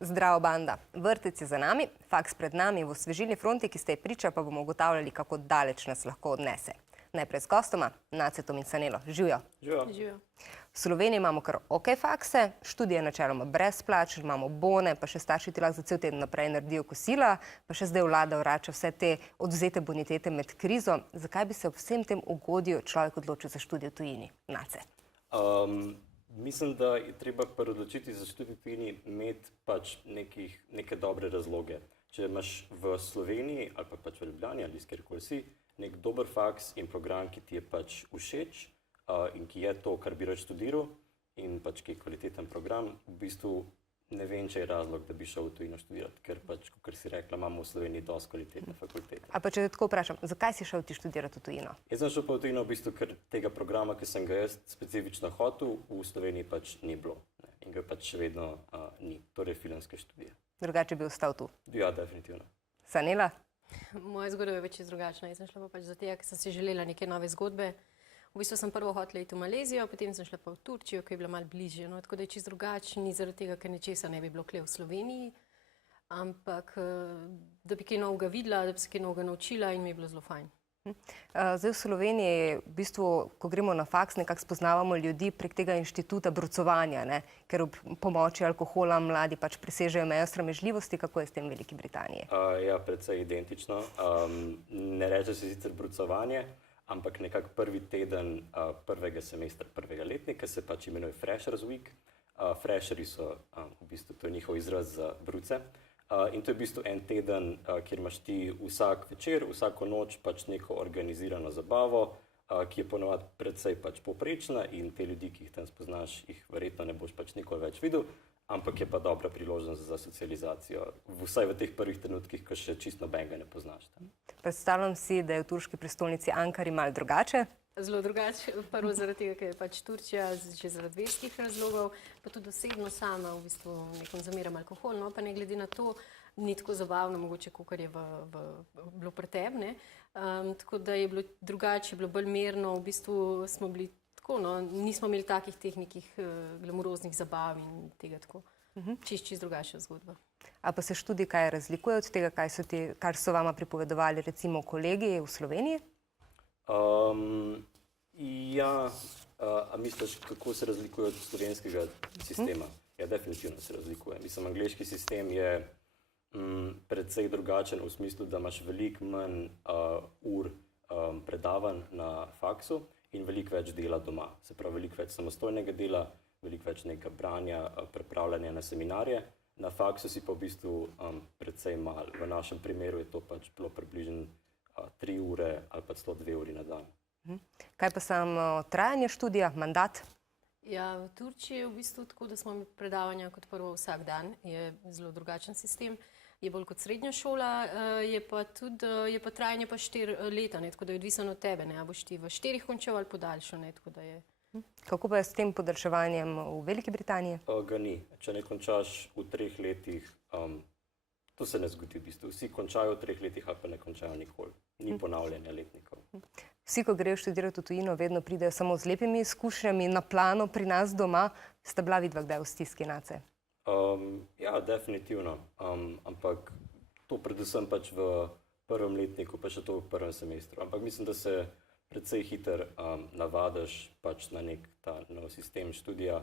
Zdravo, banda. Vrtec je za nami, faks pred nami, v osvežilni fronti, ki ste ji priča, pa bomo ugotavljali, kako daleč nas lahko odnese. Najprej s gostoma, Nacetom in Sanelo. Živijo. Živijo. V Sloveniji imamo kar okej fakse, študije načeloma brezplačne, imamo bone, pa še starši ti lahko za cel teden naprej naredijo kosila, pa še zdaj vlada vrača vse te odvzete bonitete med krizo. Zakaj bi se ob vsem tem ugodju človek odločil za študij v tujini? Nace. Mislim, da je treba pri odločitvi za študij v tujini imeti pač neke dobre razloge. Če imaš v Sloveniji ali pa pač v Ljubljani ali kjerkoli si nek dober faks in program, ki ti je pač všeč in ki je to, kar bi rad študiral in pač ki je kvaliteten program, v bistvu ne vem, če je razlog, da bi šel v tujino študirati, ker pač, kot si rekla, imamo v Sloveniji dosti kvalitetne fakultete. A pa če te tako vprašam, zakaj si šel ti študirati v tujino? Jaz sem šel pa v tujino v bistvu, ker tega programa, ki sem ga jaz specifično hotel, v Sloveniji pač ni bilo. In ga pač še vedno ni, torej filmske študije. Drugače bi ostal tu? Ja, definitivno. Sanela? Moja zgodba je več drugačna. Jaz sem šla pa pač za tega, ker sem si želela neke nove zgodbe. V bistvu sem prvo hotela iti v Malezijo, potem sem šla pa v Turčijo, ki je bila malo bližje. No, tako da je čisto drugačen, ni zaradi tega, ker nečesa ne bi bilo kle v Sloveniji, ampak da bi kaj novega videla, da bi se kaj novega naučila in mi je bilo zelo fajn. Zdaj v Sloveniji, v bistvu, ko gremo na faks, nekako spoznavamo ljudi prek tega inštituta brucovanja, ne? Ker ob pomoči alkohola mladi pač presežejo mejo sramežljivosti. Kako je s tem v Veliki Britaniji? Ja, precej identično. Ne reče se sicer brucovanje, ampak nekako prvi teden prvega semestra, prvega letnika se pač imenuje Freshers Week. Fresheri so, v bistvu, to je njihov izraz za bruce. In to je v bistvu en teden, kjer imaš ti vsak večer, vsako noč pač neko organizirano zabavo, ki je ponovadi precej pač povprečna in te ljudi, ki jih tam spoznaš, jih verjetno ne boš pač nikoli več videl, ampak je pa dobra priložnost za socializacijo, vsaj v teh prvih trenutkih, ko še čisto nobenega ne poznaš tam. Predstavljam si, da je v turški prestolnici Ankari malo drugače. Zelo drugače, prvo zaradi tega, ker je pač Turčija že zaradi verskih razlogov, pa tudi osebno sama v bistvu ne konzumiram alkohol, no pa ne glede na to, ni tako zabavno mogoče, kakor je bilo pri tebi, ne. Tako da je bilo drugače, je bilo bolj mirno, v bistvu smo bili tako, no, nismo imeli takih teh nekih glamuroznih zabav in tega tako. Čist drugačna zgodba. A pa se študij kaj razlikuje od tega, kar so vama pripovedovali recimo kolegi v Sloveniji? Ja, a misliš, kako se razlikuje od slovenskega sistema? Ja, definitivno se razlikuje. Mislim, angleški sistem je precej drugačen v smislu, da imaš veliko manj ur predavanj na faksu in veliko več dela doma. Se pravi, veliko več samostojnega dela, veliko več nekega branja, pripravljanja na seminarje. Na faksu si pa v bistvu precej malo. V našem primeru je to pač bilo približno 3 ure ali pa celo 2 uri na dan. Kaj pa samo trajanje študija, mandat? Ja, v Turčiji je v bistvu tako, da smo imeli predavanja kot prvo vsak dan. Je zelo drugačen sistem. Je bolj kot srednja šola, je pa trajanje pa 4 leta, ne, tako da je odvisno od tebe, ne, a boš ti v 4 končal ali podaljšal, ne, tako da je. Kako pa je s tem podaljševanjem v Veliki Britaniji? Ga ni. Če ne končaš v 3 letih, to se ne zgodi v bistvu. Vsi končajo v 3 letih ali pa ne končajo nikoli. Ni ponavljanja letnikov. Vsi, ko grejo študirati v tujino, vedno pridejo samo z lepimi izkušnjami na plano pri nas doma. Sta bila vidva kdaj v stiski, Nace? Ja, definitivno. Ampak to predvsem pač v prvem letniku, pa še to v prvem semestru. Ampak mislim, da se precej hitro navadiš pač na nek ta nov sistem študija,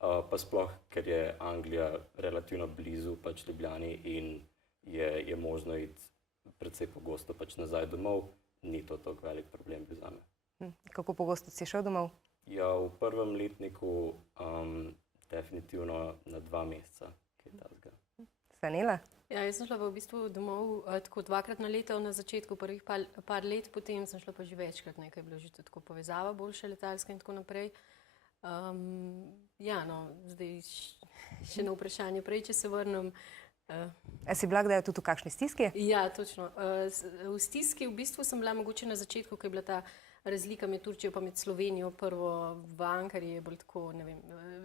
pa sploh, ker je Anglija relativno blizu pač Ljubljani in je možno iti precej pogosto pač nazaj domov, ni to tako velik problem bil zame. Kako pogosto si šel domov? Ja, v prvem letniku definitivno na 2 meseca, kaj takega. Sanela? Ja, jaz sem šla v bistvu domov tako 2-krat na leto na začetku, prvih par let, potem sem šla pa že večkrat, nekaj je bilo že tako povezava boljša letalska in tako naprej. Ja, no, zdaj še na vprašanje prej, če se vrnem. A si bila kdaj tudi v kakšni stiski? Ja, točno. V stiski v bistvu sem bila mogoče na začetku, ko je bila ta razlika med Turčijo pa med Slovenijo. Prvo v Ankari je bolj tako, ne vem,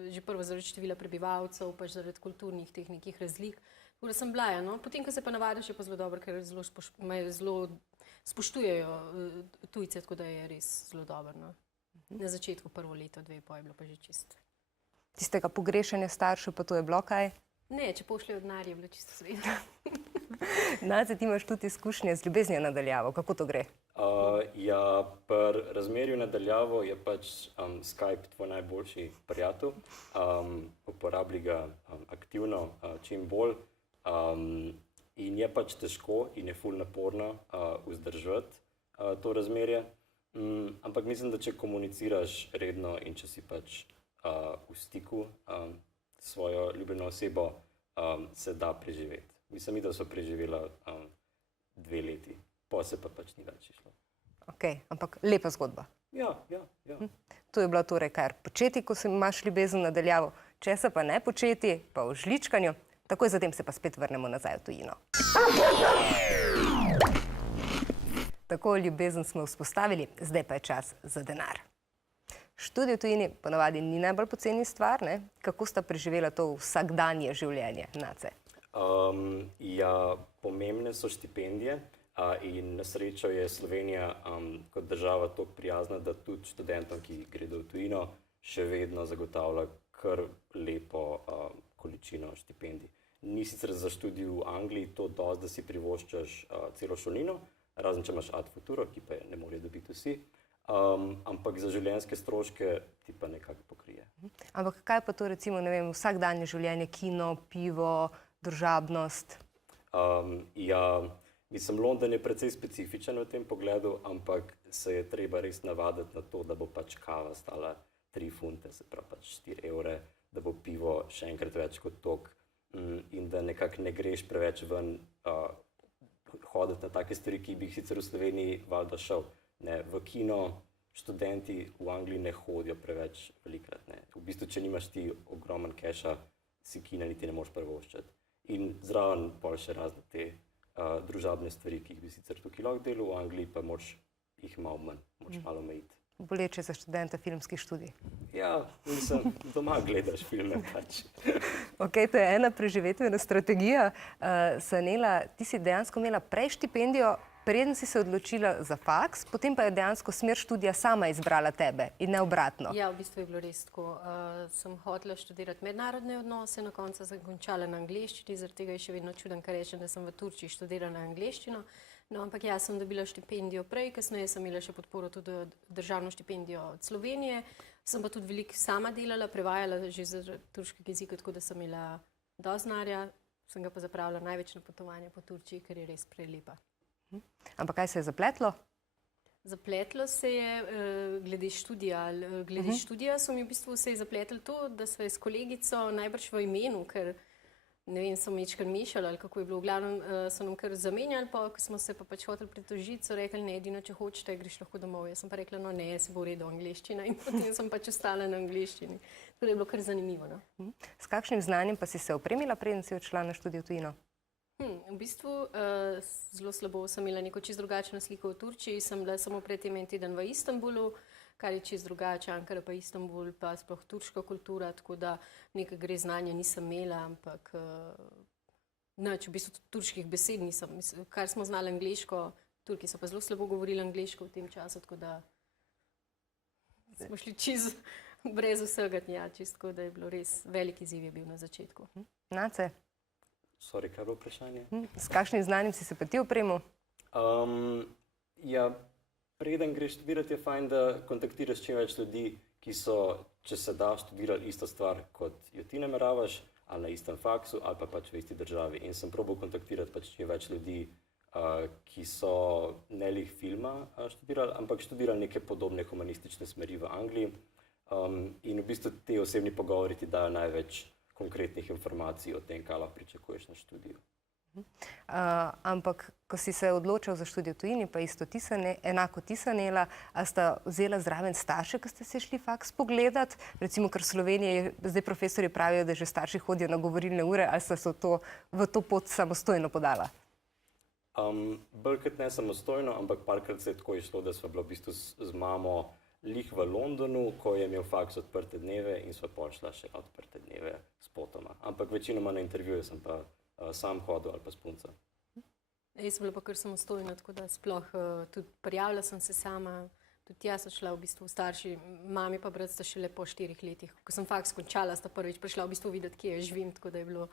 že prvo zaradi števila prebivalcev, pa zaradi kulturnih teh nekih razlik. Tako da sem bila, ja, no. Potem, ko se pa navadiš, je pa zelo dobro, ker zelo spoštujejo tujce, tako da je res zelo dobro, no. Na začetku prvo leto, 2 pa je bilo pa že čist. Tistega pogrešanja staršev, pa to je bilo kaj? Ne, če pošljejo denar, je bilo čisto sredno. Nace, ti imaš tudi izkušnje z ljubeznijo nadaljavo. Kako to gre? Ja, pri razmerju nadaljavo je pač Skype tvoj najboljši prijatelj. Uporablji ga aktivno, čim bolj. In je pač težko in je ful naporno vzdržati to razmerje. Ampak mislim, da če komuniciraš redno in če si pač v stiku s svojo ljubljeno osebo, se da preživeti. Mislim, da so preživela 2 leti, pa se pa pač ni več išlo. Ok, ampak lepa zgodba. Ja. To je bilo torej kar početi, ko imaš ljubezen nadaljavo, česa pa ne početi, pa v žličkanju. Takoj zatem se pa spet vrnemo nazaj v tujino. Tako ljubezen smo vzpostavili, zdaj pa je čas za denar. Študij v tujini ponavadi ni najbolj poceni stvar, ne? Kako sta preživela to vsakdanje življenje, Nace? Ja, pomembne so štipendije in na srečo je Slovenija kot država toliko prijazna, da tudi študentom, ki gredo v tujino, še vedno zagotavlja kar lepo količino štipendij. Ni sicer za študij v Angliji to dosti, da si privoščaš celo šolnino, razen če imaš ad futuro, ki pa je ne morejo dobiti vsi, ampak za življenjske stroške ti pa nekako pokrije. Ampak kaj pa to recimo, ne vem, vsakdanje življenje, kino, pivo, družabnost? Ja, mislim, London je precej specifičen v tem pogledu, ampak se je treba res navaditi na to, da bo pač kava stala 3 funte, se pravi pač 4 evre, da bo pivo še enkrat več kot tok in da nekako ne greš preveč ven hoditi na take stvari, ki bi jih sicer v Sloveniji valjda šel. Ne, v kino študenti v Angliji ne hodijo preveč velikrat. Ne. V bistvu, če nimaš ti ogromen keša, si kina niti ne moreš privoščiti. In zraven pol še razne te družabne stvari, ki jih bi sicer tukaj lahko delal, v Angliji pa moraš jih malo manj, moraš malo omejiti. Boleče za študenta filmskih študij. Ja, mislim, doma gledaš filme pač. Ok, to je ena preživetvena strategija. Sanela, ti si dejansko imela prej štipendijo, preden si se odločila za faks, potem pa je dejansko smer študija sama izbrala tebe in ne obratno. Ja, v bistvu je bilo res tako. Sem hotela študirati mednarodne odnose, na koncu sem končala na angleščini, zaradi tega je še vedno čuden, kar rečem, da sem v Turčiji študirala angleščino. No, ampak jaz sem dobila štipendijo prej, kasneje sem imela še podporo tudi državno štipendijo od Slovenije. Sem pa tudi veliko sama delala, prevajala že z turškega jezika, tako da sem imela dosti denarja, sem ga pa zapravila največ na potovanje po Turčiji, ker je res prelepa. Ampak kaj se je zapletlo? Zapletlo se je glede študija. Glede študija so mi v bistvu se je zapletlo to, da sva s kolegico najbrž v imenu, ker ne vem, so mečkar mešali ali kako je bilo. V glavnem so nam kar zamenjali, pa ko smo se pa pač hoteli pritožiti, so rekli, ne, edino, če hočete, greš lahko domov. Jaz sem pa rekla, no ne, se bo v redu angleščina in potem sem pač ostala na angleščini. To je bilo kar zanimivo, no. S kakšnim znanjem pa si se opremila, preden si odšla na študij v tujino? V bistvu zelo slabo sem imela neko čisto drugačno sliko v Turčiji, sem bila samo pred tem en teden v Istanbulu, kar je čisto drugače, Ankara pa Istanbul, pa sploh turška kultura, tako da nekaj gre znanja nisem imela, ampak nič, v bistvu turških besed nisem, kar smo znali angleško, Turki so pa zelo slabo govorili angleško v tem času, tako da smo šli čisto brez vsega tja, čisto tako, da je bilo res velik izziv je bil na začetku. Nace? Sorry, kaj je bilo vprašanje? S kakšnim znanjem si se pa ti opremil? Ja, preden greš študirati, je fajn, da kontaktiraš čim več ljudi, ki so, če se da, študirali isto stvar, kot jo ti nameravaš, ali na istem faksu, ali pa pač v isti državi. In sem probal kontaktirati pač čim več ljudi, ki so ne lih filma študirali, ampak študirali neke podobne humanistične smeri v Angliji. In v bistvu te osebni pogovori ti dajo največ konkretnih informacij o tem, kaj lahko pričakuješ na študiju. Ampak, ko si se odločil za študij v tujini, pa isto ti, enako ti, Sanela, a sta vzela zraven starše, ko ste se šli faks pogledat? Recimo, ker v Sloveniji zdaj profesori pravijo, da že starši hodijo na govorilne ure, ali sta se v to pot samostojno podala? Bolj kot ne samostojno, ampak parkrat se je tako išlo, da sva bila v bistvu z mamo lih v Londonu, ko je imel faks odprte dneve in sva pošla še na odprte dneve s potoma. Ampak večinoma na intervjuje sem pa sam hodil ali pa s punco. Jaz sem bila pa kar samostojna, tako da sploh tudi prijavila sem se sama, tudi jaz sem šla v bistvu starši, mami pa brat sta šele po 4 letih. Ko sem faks končala, sta prvič prišla v bistvu videti, kje živim, tako da je bilo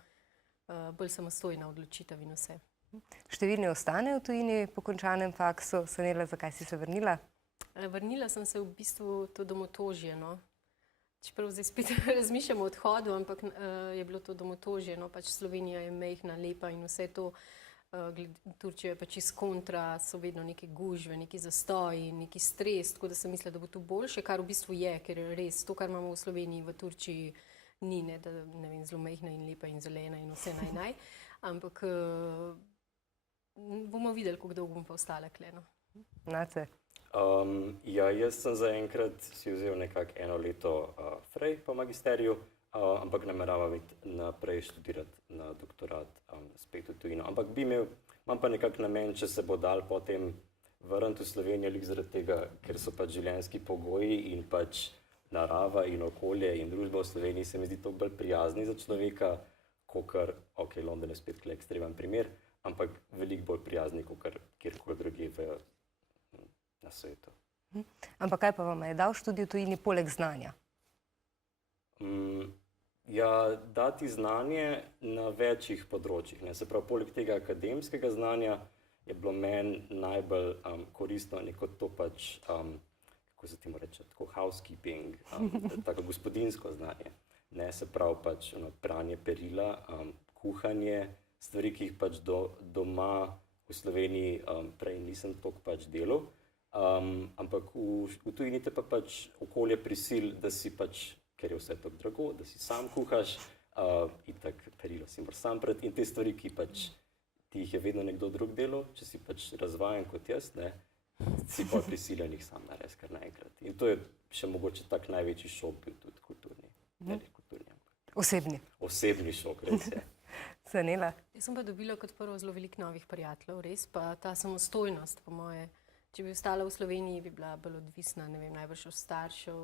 bolj samostojna odločitev in vse. Številni ostanejo v tujini po končanem faksu. Sanela, zakaj si se vrnila? Vrnila sem se v bistvu to domotožje. No. Čeprav zdaj spet razmišljam o odhodu, ampak je bilo to domotožje. No. Pač Slovenija je majhna, lepa in vse to. Turčija je pač iz kontra, so vedno neke gužve, neki zastoji, neki stres, tako da sem mislila, da bo to boljše, kar v bistvu je, ker res to, kar imamo v Sloveniji, v Turčiji ni, ne, da, ne vem, zelo majhna in lepa in zelena in vse naj. Ampak bomo videli, kako dolgo bom pa ostala kleno. Nace? Ja, jaz sem zaenkrat si vzel nekako 1 leto frej po magisteriju, ampak nameravam naprej študirati na doktorat spet v tujino. Ampak imam pa nekako namen, če se bo dal potem vrniti v Slovenijo, lik zaradi tega, ker so pač življenjski pogoji in pač narava in okolje in družba v Sloveniji se mi zdi toliko bolj prijazni za človeka, kakor, ok, London je spet ekstremen primer, ampak veliko bolj prijazni, kakor kjerkoli drugje na svetu. Ampak kaj pa vam je dal študij v tujini poleg znanja? Ja, dati znanje na večjih področjih. Se pravi, poleg tega akademskega znanja je bilo meni najbolj koristno neko to pač, kako se temu reče, tako housekeeping, tako gospodinjsko znanje. Se pravi pač pranje perila, kuhanje, stvari, ki jih pač doma v Sloveniji prej nisem toliko pač delal. Ampak v tujini te pa pač okolje prisil, da si pač, ker je vse tako drago, da si sam kuhaš, itak perilo si moraš sam prati in te stvari, ki pač ti jih je vedno nekdo drug delal, če si pač razvajen kot jaz, si pa prisiljen jih sam narediti kar naenkrat. In to je še mogoče tak največji šok bil tudi kulturni. Osebni. Osebni šok, res je. Sanela? Jaz sem pa dobila kot prvo zelo veliko novih prijateljev, res pa ta samostojnost, po moje. Če bi ostala v Sloveniji, bi bila bolj odvisna, ne vem, najbrž od staršev,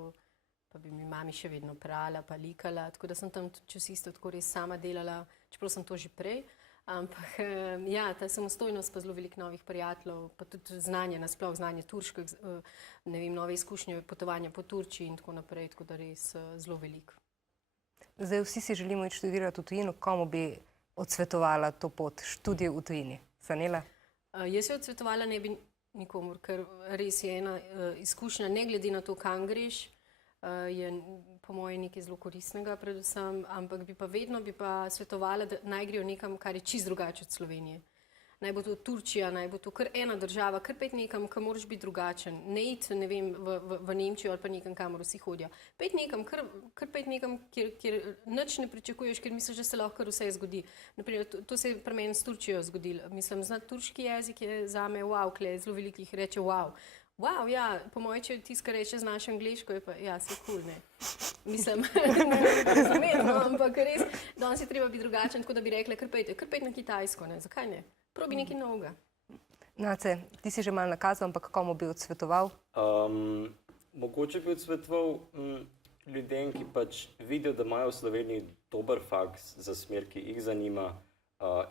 pa bi mi mami še vedno prala, pa likala, tako da sem tam čisto tako res sama delala, čeprav sem to že prej. Ampak ja, ta samostojnost, pa zelo veliko novih prijateljev, pa tudi znanje, nasploh znanje turško, ne vem, nove izkušnje potovanja po Turčiji in tako naprej, tako da res zelo veliko. Zdaj vsi si želimo iti študirati v tujino, komu bi odsvetovala to pot študija v tujini? Sanela? Jaz jo odsvetovala ne bi nikomur, ker res je ena izkušnja, ne glede na to, kam greš, je po moje nekaj zelo koristnega predvsem, ampak bi pa vedno svetovala, da naj grejo nekam, kar je čisto drugače od Slovenije. Naj bo to Turčija, naj bo to kar ena država, kar pet nekam, kam moraš biti drugačen. Ne iti, ne vem, v Nemčijo ali pa nekam, kamor vsi hodijo. Pet nekam, kar pet nekam, kjer nič ne pričakuješ, ker misliš, da se lahko kar vse zgodi. Naprimer, to se je pri meni s Turčijo zgodilo. Mislim, znati turški jezik je zame wow, kle, zelo veliko jih reče wow. Wow, ja, po moje, če tiska reče z našo angliško, je pa, ja, se cool, ne. Mislim, ne razumem, no, ampak res, danes je treba biti drugačen, tako da bi rekla, kar pejte na Kitajsko, ne, zakaj ne? Probi nekaj novega. Nace, ti si že malo nakazal, ampak komu bi odsvetoval? Mogoče bi odsvetoval ljudem, ki pač vidijo, da imajo v Sloveniji dober faks za smer, ki jih zanima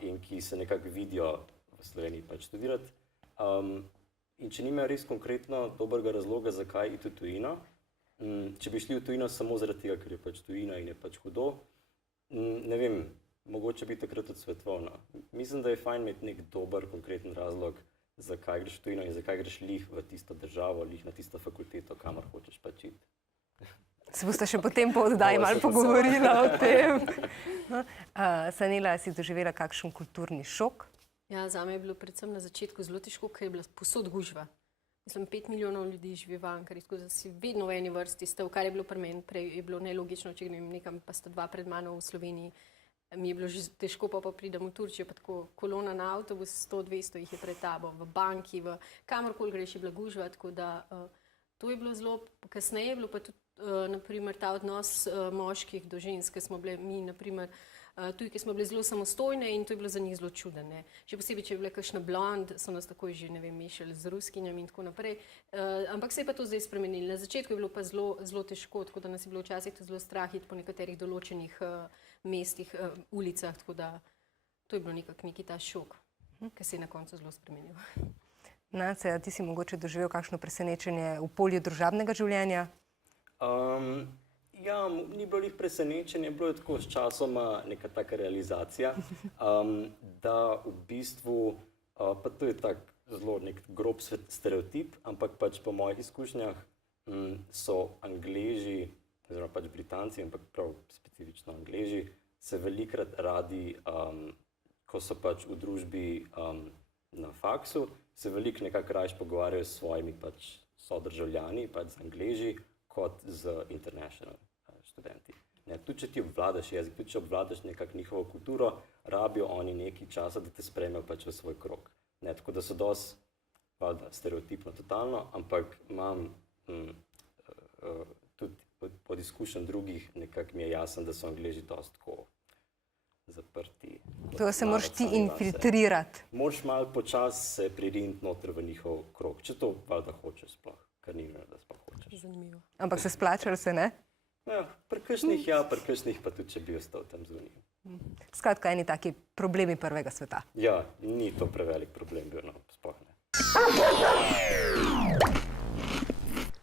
in ki se nekako vidijo v Sloveniji pač študirati. In če nimajo res konkretno dobrega razloga, zakaj iti v tujino, če bi šli v tujino samo zaradi tega, ker je pač tujina in je pač hudo, ne vem, mogoče bi takrat odsvetoval. Mislim, da je fajn imeti nek dober, konkreten razlog, zakaj greš v tujino in zakaj greš lih v tisto državo, lih na tisto fakulteto, kamor hočeš pač iti. Se boste še potem po oddaji malo pogovorila o tem. Sanela, si doživela kakšen kulturni šok? Ja, zame je bilo predvsem na začetku zelo težko, ker je bila posod gužva. Mislim, 5 milijonov ljudi živi v Ankari, tako da si vedno v eni vrsti stal, kar je bilo pri meni prej, je bilo nelogično, če grem nekam, pa sta dva pred mano v Sloveniji. Mi je bilo že težko, pa pridem v Turčijo, pa tako kolona na avtobus, 100-200 jih je pred tabo, v banki, kamorkoli greš je bila gužva, tako da to je bilo zelo, kasneje je bilo pa tudi, naprimer, ta odnos moških do žensk, ki smo bile mi, naprimer, tujke smo bile zelo samostojne in to je bilo za njih zelo čudno. Še posebej, če je bila kakšna blond, so nas takoj že, ne vem, mešali z ruskinjami in tako naprej. Ampak se je pa to zdaj spremenilo. Na začetku je bilo pa zelo težko, tako da nas je bilo včasih tudi zelo strah iti po nekaterih določenih mestih, ulicah, tako da to je bilo neki ta šok, ki se je na koncu zelo spremenil. Nace, a ti si mogoče doživel kakšno presenečenje v polju družabnega življenja? Ja, ni bilo njih presenečenje, bilo je tako s časoma neka taka realizacija, da v bistvu, pa to je tak zelo nek grob stereotip, ampak pač po mojih izkušnjah so Angleži, oziroma pač Britanci, ampak prav specifično Angleži, se velikrat radi, ko so pač v družbi na faksu, se veliko nekako rajš pogovarjajo s svojimi pač sodržavljani, pač z Angleži, kot z international študenti. Ne, tudi če ti obvladaš jezik, tudi če obvladaš nekako njihovo kulturo, rabijo oni nekaj časa, da te sprejmejo pač v svoj krog. Ne, tako da so dosti, valjda, stereotipno totalno, ampak imam tudi od izkušenj drugih nekako mi je jasno, da so Angleži dosti tako zaprti. To se moraš ti infiltrirati. Moraš malo počasi se pririniti noter v njihov krog, če to valjda hočeš sploh, kar ni vem, da sploh hočeš. Zanimivo. Ampak se splača, ali se ne? Ja, pri kakšnih pa tudi, če bi ostal tam zunaj. Skratka, eni taki problemi prvega sveta. Ja, ni to prevelik problem bil, no, sploh ne.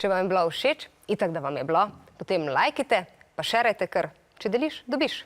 Če vam je bilo všeč, itak da vam je bilo, potem lajkite, pa šerajte, ker če deliš, dobiš.